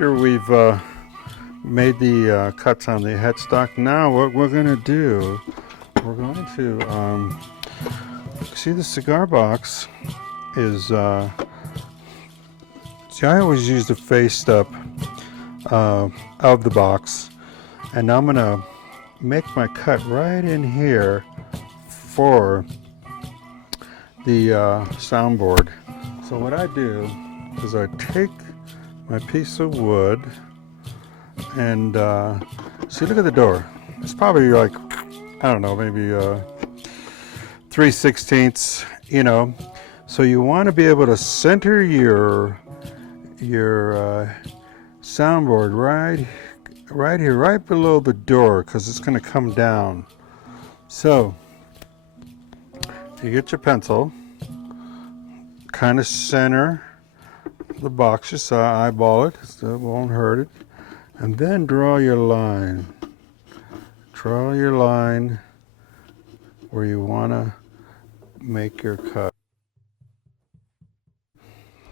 After we've made the cuts on the headstock, now what we're going to do, we're going to see the cigar box is, see, I always use the face up of the box, and now I'm going to make my cut right in here for the soundboard. So what I do is I take my piece of wood and see, look at the door. It's probably like, I don't know, maybe 3/16, you know. So you want to be able to center your soundboard right here, right below the door, because it's going to come down. So you get your pencil, kind of center the box, just eyeball it, so it won't hurt it, and then draw your line. Draw your line where you want to make your cut,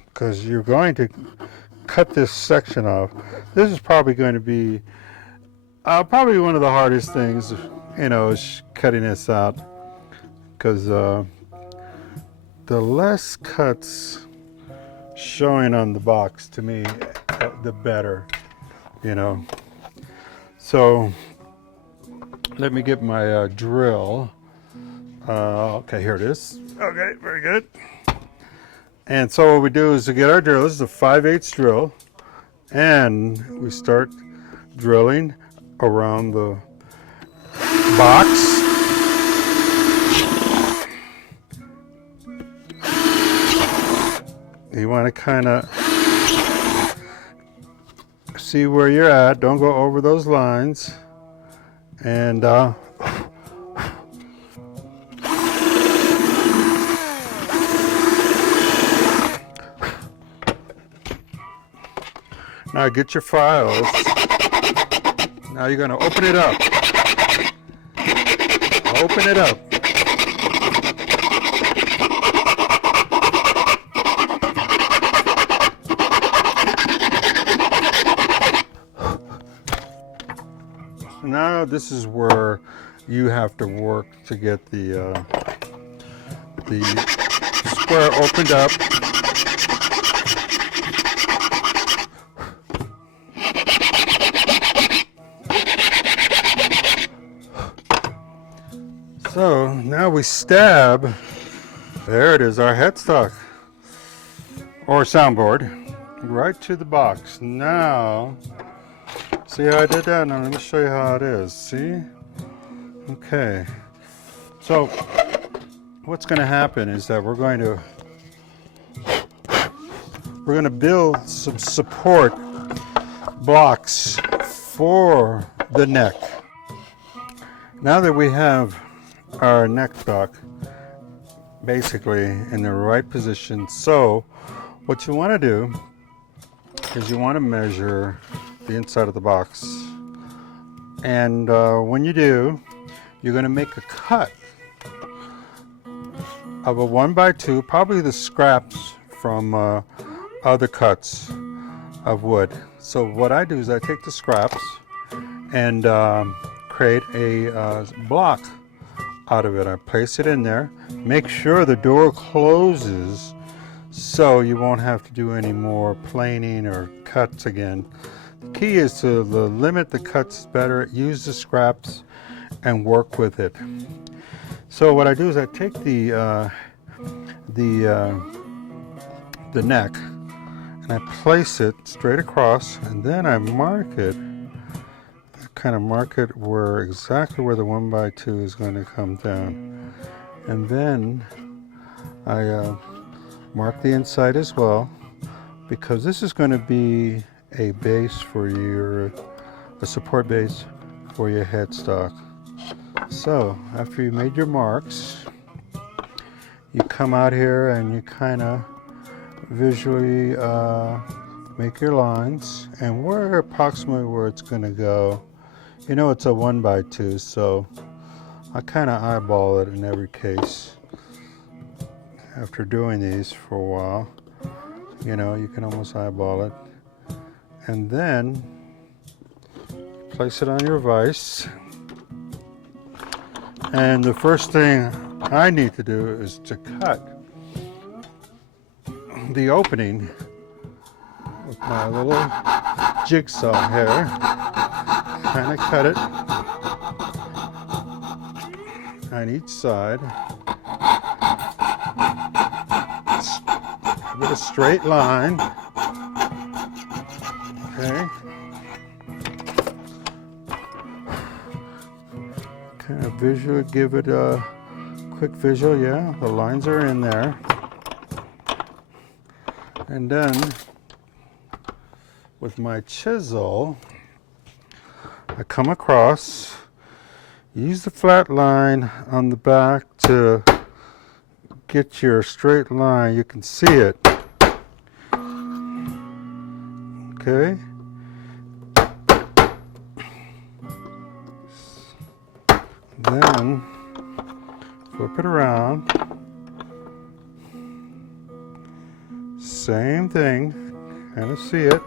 because you're going to cut this section off. This is probably going to be probably one of the hardest things, you know, is cutting this out, because the less cuts showing on the box, to me, the better, you know. So let me get my drill. Okay, here it is. Okay, very good. And so what we do is to get our drill, this is a 5/8 drill, and we start drilling around the box. You want to kind of see where you're at. Don't go over those lines. And now get your files. Now you're going to open it up. Open it up. Now this is where you have to work to get the square opened up. So now we stab. There it is, our headstock or soundboard, right to the box. Now, see how I did that? Now let me show you how it is. See? Okay. So what's going to happen is that we're going to build some support blocks for the neck. Now that we have our neck stock basically in the right position, so what you want to do is you want to measure the inside of the box, and when you do, you're going to make a cut of a 1x2, probably the scraps from other cuts of wood. So what I do is I take the scraps and create a block out of it. I place it in there, make sure the door closes so you won't have to do any more planing or cuts again. The key is to limit the cuts better, use the scraps and work with it. So what I do is I take the neck and I place it straight across, and then I mark it, kind of mark it where exactly where the 1x2 is going to come down, and then I mark the inside as well, because this is going to be a base for a support base for your headstock. So after you made your marks, you come out here and you kind of visually make your lines and where approximately where it's going to go. You know, it's a 1x2, so I kind of eyeball it in every case. After doing these for a while, you know, you can almost eyeball it. And then place it on your vise. And the first thing I need to do is to cut the opening with my little jigsaw here. Kind of cut it on each side. With a straight line. Okay. Kind of visual, give it a quick visual. Yeah, the lines are in there. And then with my chisel, I come across, use the flat line on the back to get your straight line. You can see it. Okay. Then flip it around. Same thing. Kind of see it.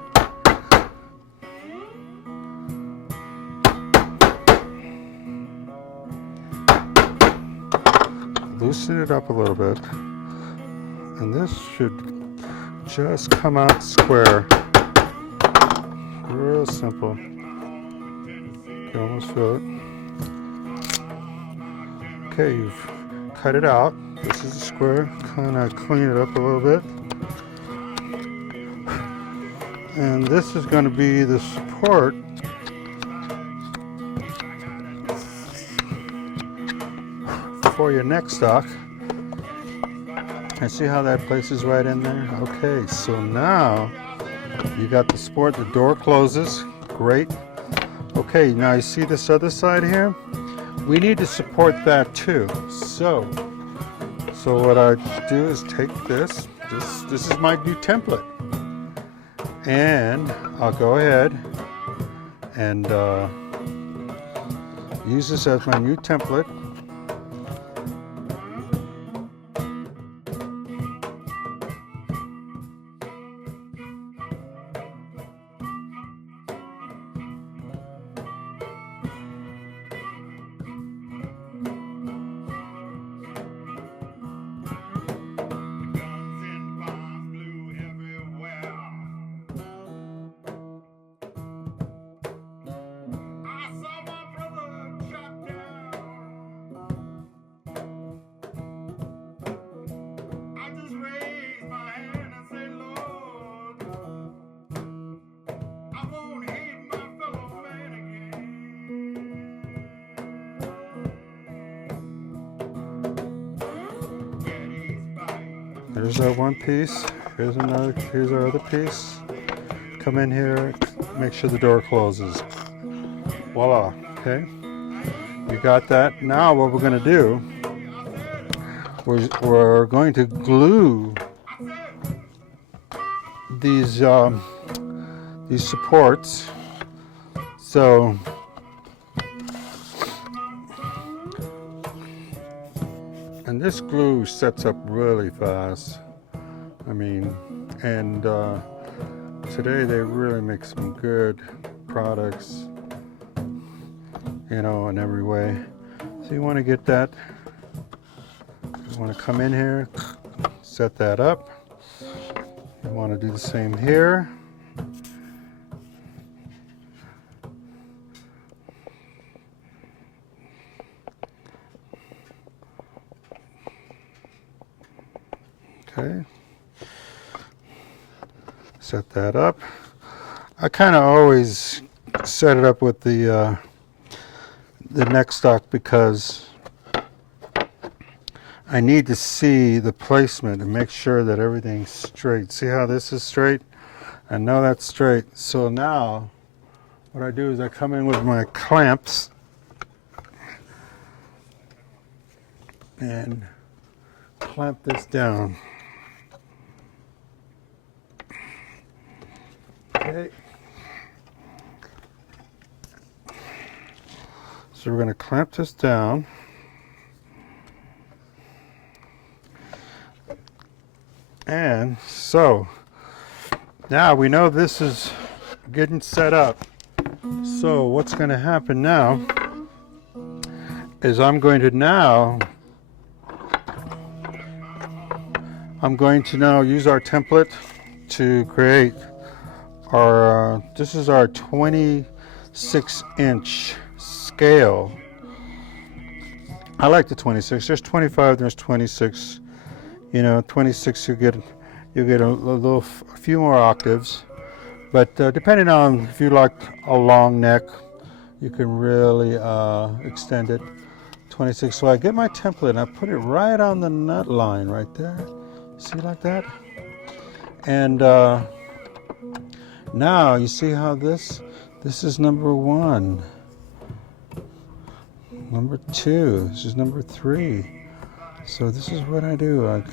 Loosen it up a little bit. And this should just come out square. Real simple. You can almost feel it. Okay, you've cut it out. This is a square. Kind of clean it up a little bit. And this is going to be the support for your neck stock. And see how that places right in there? Okay, so now you got the support, the door closes, great. Okay, now you see this other side here? We need to support that too. So what I do is take this is my new template. And I'll go ahead and use this as my new template. There's our one piece. Here's another. Here's our other piece. Come in here. Make sure the door closes. Voila. Okay. You got that. Now what we're going to do? We're going to glue these supports. So. And this glue sets up really fast. I mean, and today they really make some good products, you know, in every way. So you want to get that. You want to come in here, set that up. You want to do the same here. Okay, set that up. I kind of always set it up with the neck stock because I need to see the placement and make sure that everything's straight. See how this is straight? I know that's straight. So now what I do is I come in with my clamps and clamp this down. Okay. So we're going to clamp this down. And so now we know this is getting set up. So what's going to happen now is I'm going to now use our template to create our, this is our 26-inch scale. I like the 26. There's 25, there's 26. You know, 26 you get a few more octaves. But depending on if you like a long neck, you can really extend it. 26. So I get my template and I put it right on the nut line right there. See, like that? And now you see how this is number 1. Number 2. This is number 3. So this is what I do. I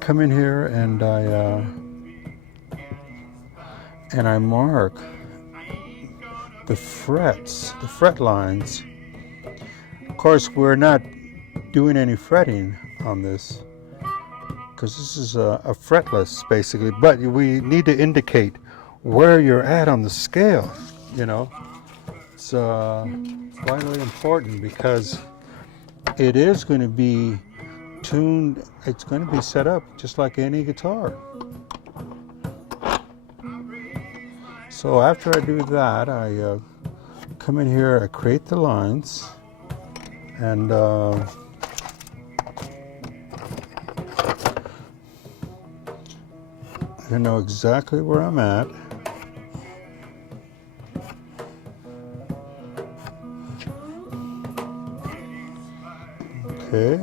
come in here and I mark the frets, the fret lines. Of course, we're not doing any fretting on this because this is a fretless basically, but we need to indicate where you're at on the scale, you know. It's vitally important because it is going to be tuned, it's going to be set up just like any guitar. So after I do that, I come in here, I create the lines, and I know exactly where I'm at. Okay.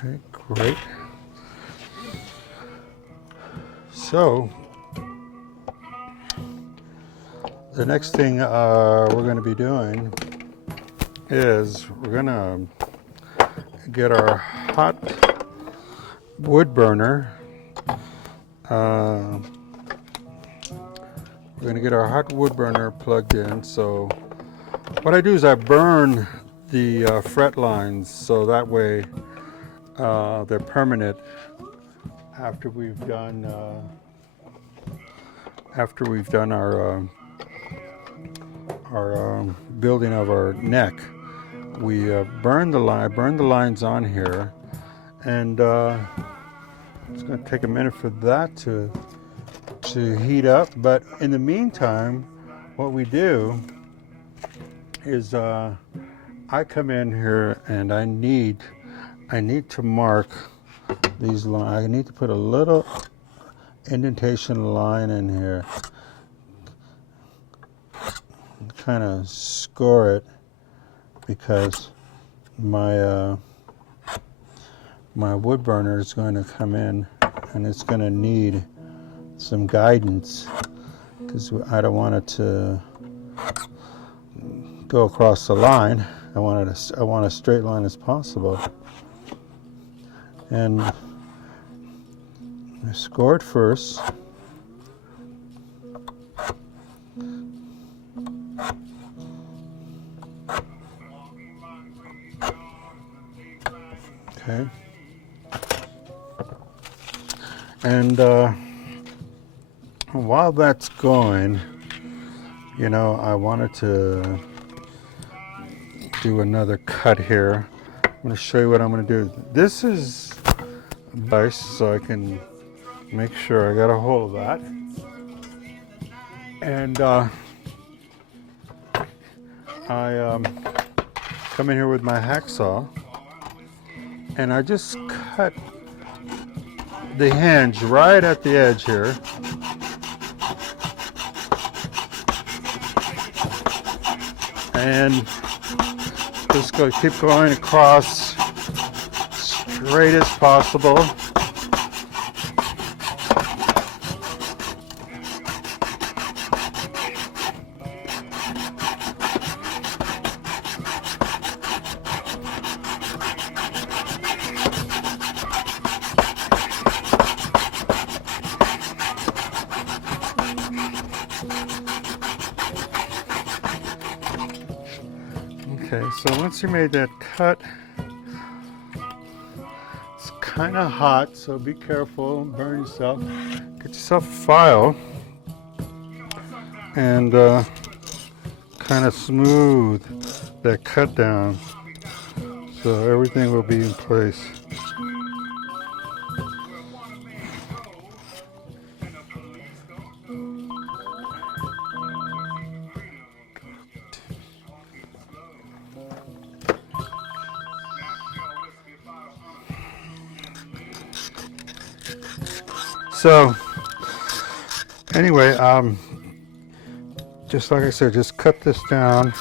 Okay, great. So the next thing we're going to be doing is we're going to get our hot wood burner. We're going to get our hot wood burner plugged in. So what I do is I burn the fret lines so that way they're permanent after we've done our building of our neck. We burn the lines on here, and it's going to take a minute for that to heat up. But in the meantime, what we do is I come in here and I need to mark these lines. I need to put a little indentation line in here, kind of score it, because my wood burner is going to come in and it's going to need some guidance because I don't want it to go across the line. I want a straight line as possible. And I score it first. Okay. And while that's going, you know, I wanted to do another cut here. I'm going to show you what I'm going to do. This is nice, so I can make sure I got a hold of that. And I come in here with my hacksaw, and I just cut the hinge right at the edge here. And just keep going across straight as possible. Okay, so once you made that cut, it's kind of hot, so be careful, burn yourself. Get yourself a file and kind of smooth that cut down so everything will be in place. So anyway, just like I said, just cut this down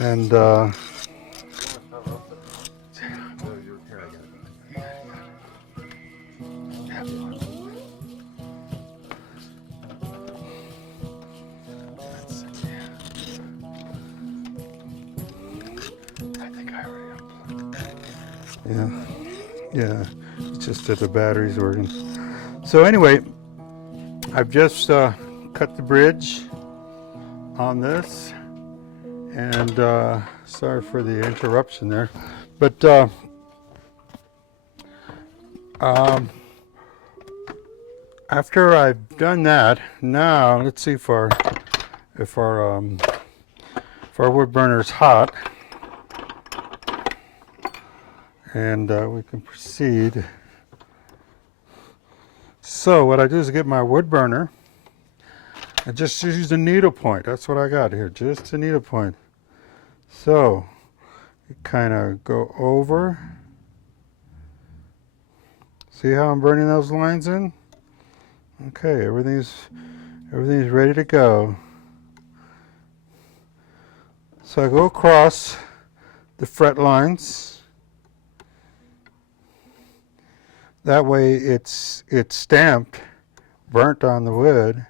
and yeah, it's just that the battery's working. So anyway, I've just cut the bridge on this, and sorry for the interruption there, but after I've done that, now let's see if our wood burner is hot, and we can proceed. So what I do is get my wood burner. I just use the needle point. That's what I got here, just a needle point. So you kind of go over. See how I'm burning those lines in? Okay, everything's ready to go. So I go across the fret lines. That way it's stamped, burnt on the wood.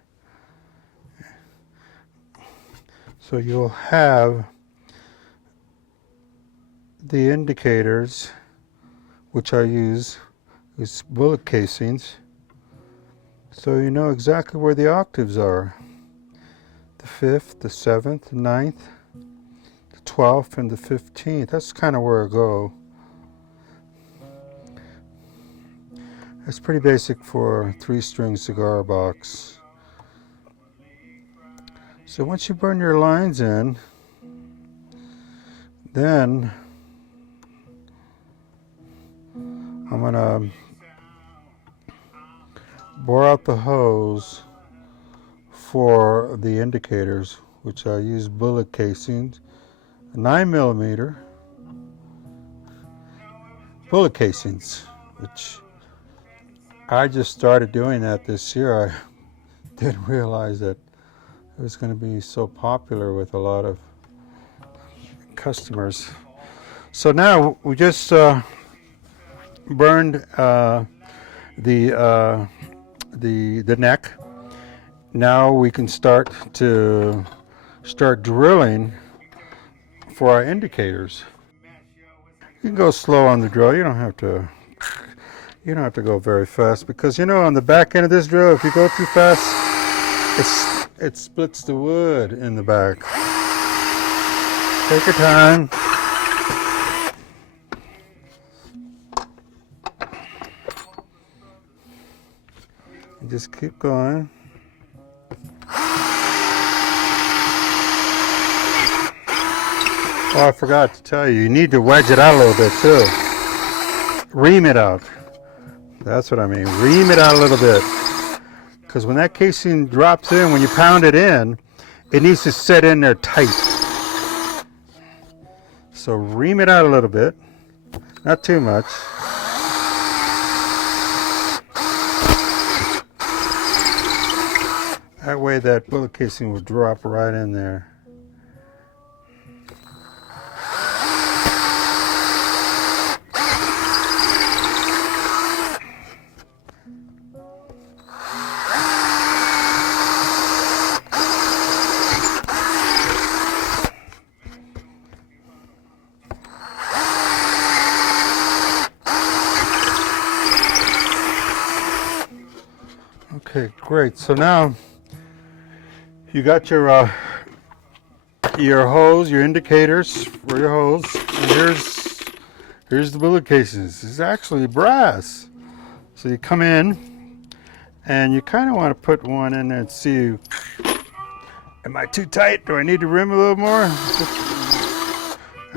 So you'll have the indicators, which I use is bullet casings, so you know exactly where the octaves are. The 5th, the 7th, the 9th, the 12th, and the 15th. That's kind of where I go. It's pretty basic for a 3-string cigar box. So once you burn your lines in, then I'm gonna bore out the hose for the indicators, which I use bullet casings, 9mm bullet casings, which I just started doing that this year. I didn't realize that it was going to be so popular with a lot of customers. So now we just burned the neck. Now we can start drilling for our indicators. You can go slow on the drill. You don't have to go very fast, because you know on the back end of this drill, if you go too fast, it splits the wood in the back. Take your time. And just keep going. Oh, I forgot to tell you, you need to wedge it out a little bit too. Ream it out. That's what I mean. Ream it out a little bit. Because when that casing drops in, when you pound it in, it needs to set in there tight. So ream it out a little bit. Not too much. That way that bullet casing will drop right in there. Okay, great. So now you got your your hose, your indicators for your hose. And here's the bullet casings. It's actually brass. So you come in and you kind of want to put one in there and see, am I too tight? Do I need to rim a little more?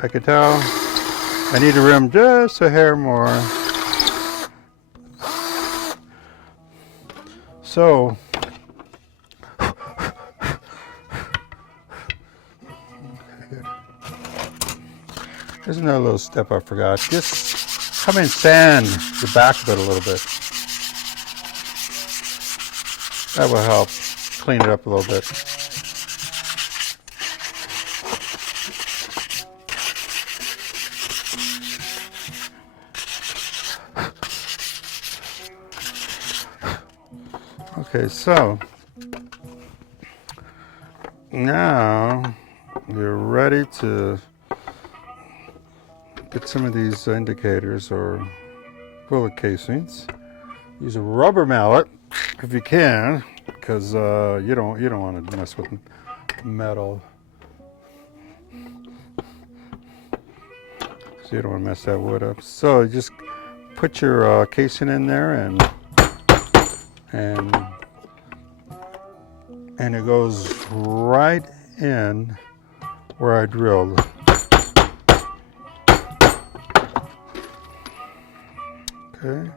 I can tell I need to rim just a hair more. So there's another little step I forgot. Just come and sand the back of it a little bit. That will help clean it up a little bit. Okay, so now you're ready to get some of these indicators or bullet casings. Use a rubber mallet if you can, because you don't want to mess with metal. So you don't want to mess that wood up. So you just put your casing in there and it goes right in where I drilled. Okay.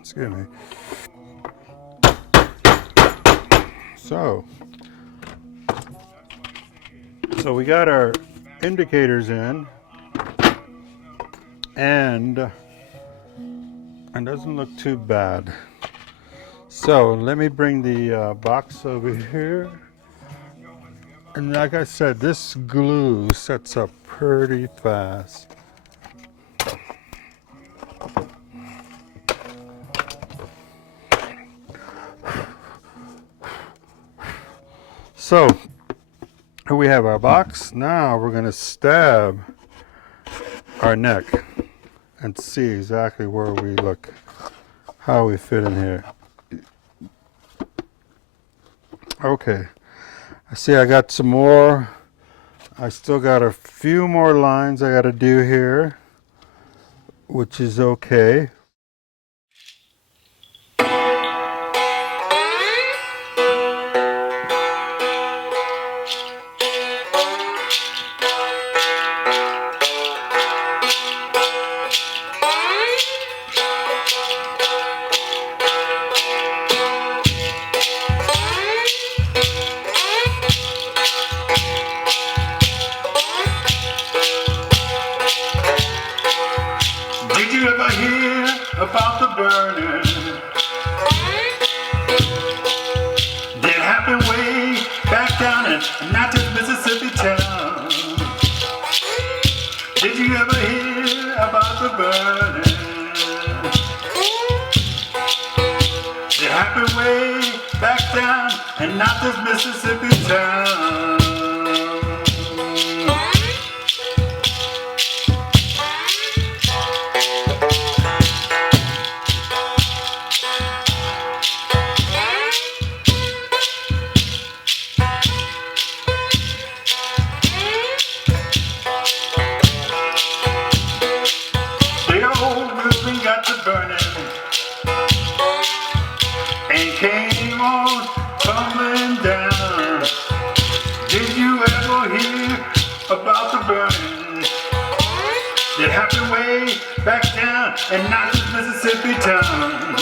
Excuse me. So we got our indicators in, and it doesn't look too bad. So let me bring the box over here. And like I said, this glue sets up pretty fast. So here we have our box. Now we're going to stab our neck and see exactly where we look, how we fit in here. Okay, I see I got some more. I still got a few more lines I got to do here, which is okay. Did you ever hear about the burning that happened way back down in Natchez, Mississippi town? Did you ever hear about the burning that happened way back down in Natchez, Mississippi town? Got to burning and came on tumbling down. Did you ever hear about the burning that happened way back down in Natchez, Mississippi town?